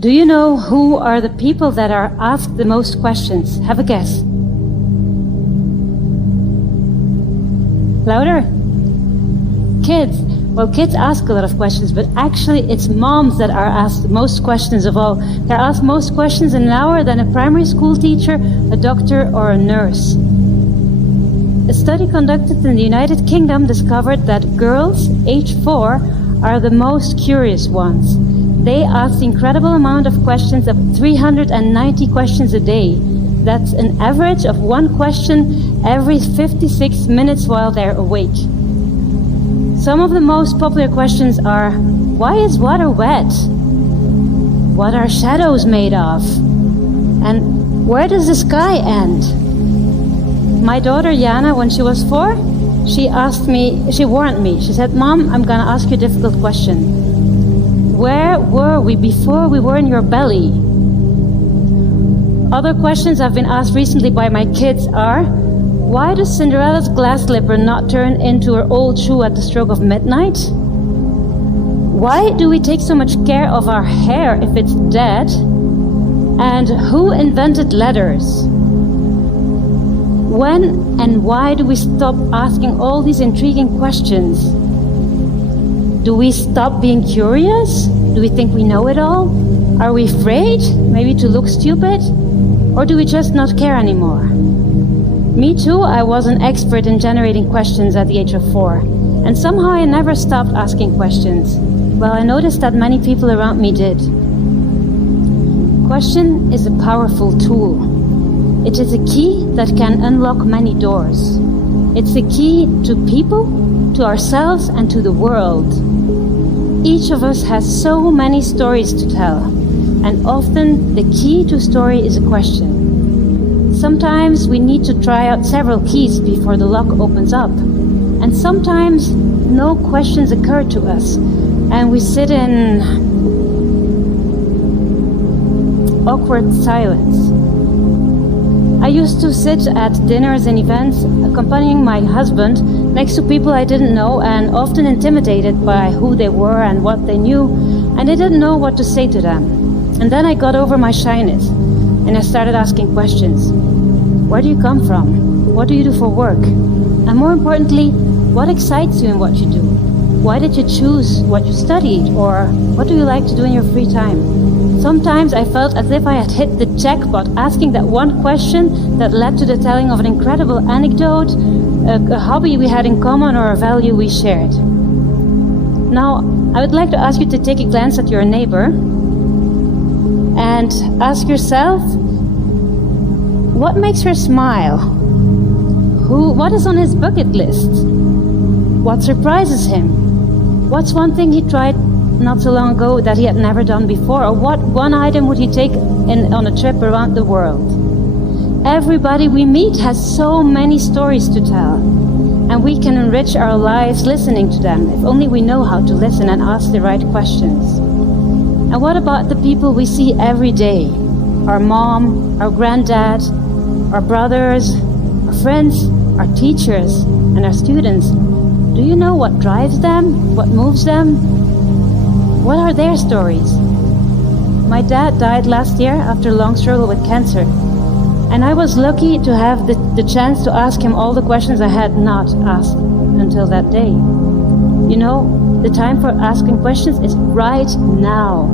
Do you know who are the people that are asked the most questions? Have a guess. Louder? Kids. Well, kids ask a lot of questions, but actually it's moms that are asked the most questions of all. They're asked most questions in an hour than a primary school teacher, a doctor, or a nurse. A study conducted in the United Kingdom discovered that girls age 4 are the most curious ones. They ask the incredible amount of questions of 390 questions a day. That's an average of one question every 56 minutes while they're awake. Some of the most popular questions are, why is water wet? What are shadows made of? And where does the sky end? My daughter Jana, when she was 4, she warned me. She said, Mom, I'm gonna ask you a difficult question. Where were we before we were in your belly? Other questions I've been asked recently by my kids are, why does Cinderella's glass slipper not turn into her old shoe at the stroke of midnight? Why do we take so much care of our hair if it's dead? And who invented letters? When and why do we stop asking all these intriguing questions? Do we stop being curious? Do we think we know it all? Are we afraid, maybe to look stupid? Or do we just not care anymore? Me too, I was an expert in generating questions at the age of 4. And somehow I never stopped asking questions. Well, I noticed that many people around me did. Question is a powerful tool. It is a key that can unlock many doors. It's a key to people, to ourselves, and to the world. Each of us has so many stories to tell, and often the key to a story is a question. Sometimes we need to try out several keys before the lock opens up, and sometimes no questions occur to us, and we sit in awkward silence. I used to sit at dinners and events accompanying my husband next to people I didn't know and often intimidated by who they were and what they knew, and I didn't know what to say to them. And then I got over my shyness and I started asking questions. Where do you come from? What do you do for work? And more importantly, what excites you in what you do? Why did you choose what you studied? Or what do you like to do in your free time? Sometimes I felt as if I had hit the jackpot asking that one question that led to the telling of an incredible anecdote, a hobby we had in common, or a value we shared. Now, I would like to ask you to take a glance at your neighbor and ask yourself, what makes her smile? What is on his bucket list? What surprises him? What's one thing he tried not so long ago that he had never done before? Or what one item would he take on a trip around the world? Everybody we meet has so many stories to tell, and we can enrich our lives listening to them if only we know how to listen and ask the right questions. And what about the people we see every day? Our mom, our granddad, our brothers, our friends, our teachers, and our students. Do you know what drives them? What moves them? What are their stories? My dad died last year after a long struggle with cancer. And I was lucky to have the chance to ask him all the questions I had not asked until that day. You know, the time for asking questions is right now.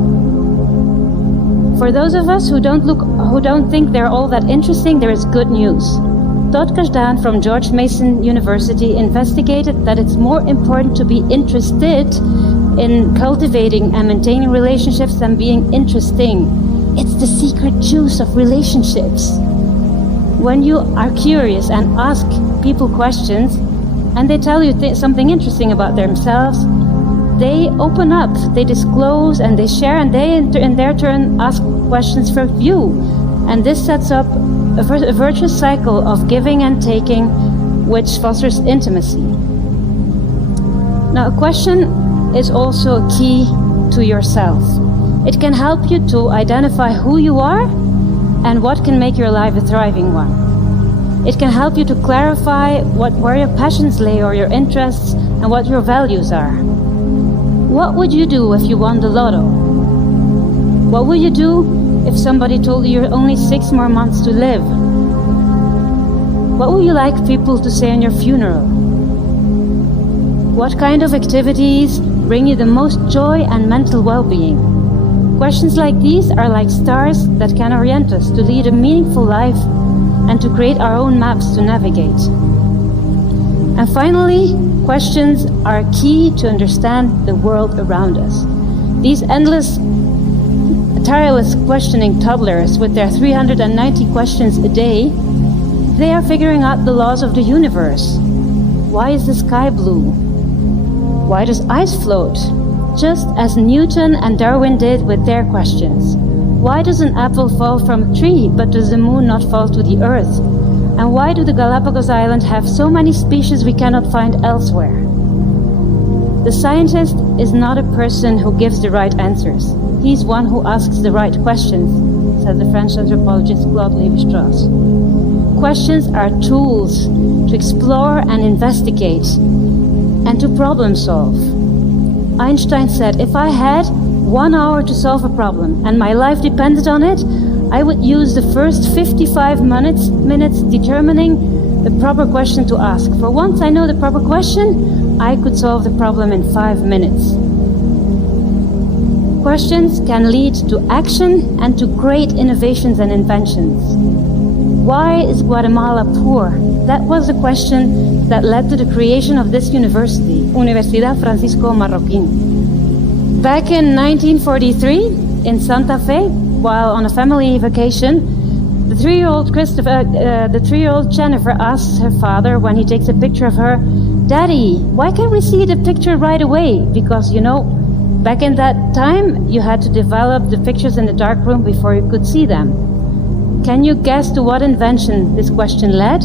For those of us who don't think they're all that interesting, there is good news. Todd Kashdan from George Mason University investigated that it's more important to be interested in cultivating and maintaining relationships than being interesting. It's the secret juice of relationships. When you are curious and ask people questions, and they tell you something interesting about themselves, they open up, they disclose, and they share, and they in their turn ask questions for you. And this sets up a virtuous cycle of giving and taking, which fosters intimacy. Now, a question is also a key to yourself. It can help you to identify who you are and what can make your life a thriving one. It can help you to clarify where your passions lay or your interests and what your values are. What would you do if you won the lotto? What would you do if somebody told you you're only 6 more months to live? What would you like people to say on your funeral? What kind of activities bring you the most joy and mental well-being? Questions like these are like stars that can orient us to lead a meaningful life and to create our own maps to navigate. And finally, questions are key to understand the world around us. These endless, tireless questioning toddlers with their 390 questions a day, they are figuring out the laws of the universe. Why is the sky blue? Why does ice float? Just as Newton and Darwin did with their questions. Why does an apple fall from a tree, but does the moon not fall to the earth? And why do the Galapagos Islands have so many species we cannot find elsewhere? The scientist is not a person who gives the right answers. He's one who asks the right questions, said the French anthropologist Claude Lévi-Strauss. Questions are tools to explore and investigate and to problem solve. Einstein said, if I had 1 hour to solve a problem and my life depended on it, I would use the first 55 minutes determining the proper question to ask. For once I know the proper question, I could solve the problem in 5 minutes. Questions can lead to action and to great innovations and inventions. Why is Guatemala poor? That was the question that led to the creation of this university, Universidad Francisco Marroquín. Back in 1943, in Santa Fe, while on a family vacation, the 3-year-old Jennifer asks her father when he takes a picture of her, "Daddy, why can't we see the picture right away?" Because, back in that time, you had to develop the pictures in the darkroom before you could see them. Can you guess to what invention this question led?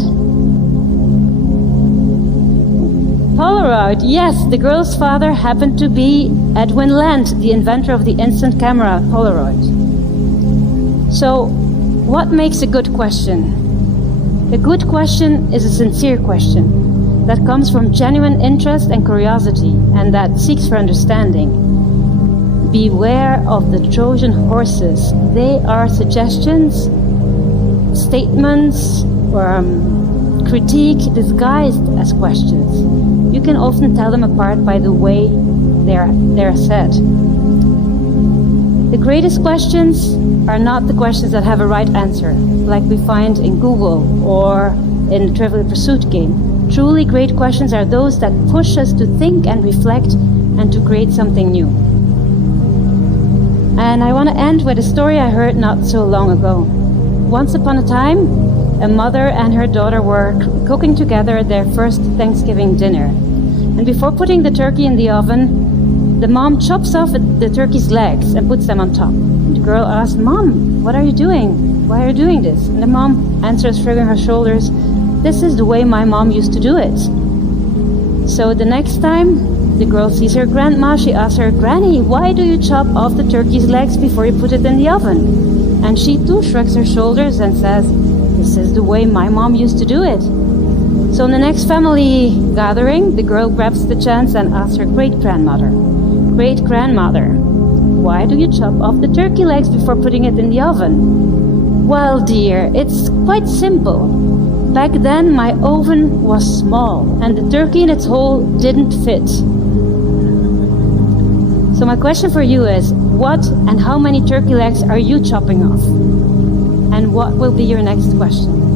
Polaroid. Yes, the girl's father happened to be Edwin Land, the inventor of the instant camera Polaroid. So, what makes a good question? A good question is a sincere question that comes from genuine interest and curiosity and that seeks for understanding. Beware of the Trojan horses. They are suggestions, statements, or critique disguised as questions. You can often tell them apart by the way they're said. The greatest questions are not the questions that have a right answer, like we find in Google or in the Trivial Pursuit game. Truly great questions are those that push us to think and reflect and to create something new. And I want to end with a story I heard not so long ago. Once upon a time, a mother and her daughter were cooking together their first Thanksgiving dinner. And before putting the turkey in the oven, the mom chops off the turkey's legs and puts them on top. The girl asks, "Mom, what are you doing? Why are you doing this?" And the mom answers, shrugging her shoulders, "This is the way my mom used to do it." So the next time the girl sees her grandma, she asks her, "Granny, why do you chop off the turkey's legs before you put it in the oven?" And she too shrugs her shoulders and says, "This is the way my mom used to do it." So in the next family gathering, the girl grabs the chance and asks her great-grandmother, "Great-grandmother, why do you chop off the turkey legs before putting it in the oven?" "Well, dear, it's quite simple. Back then my oven was small and the turkey in its hole didn't fit." So my question for you is, what and how many turkey legs are you chopping off? And what will be your next question?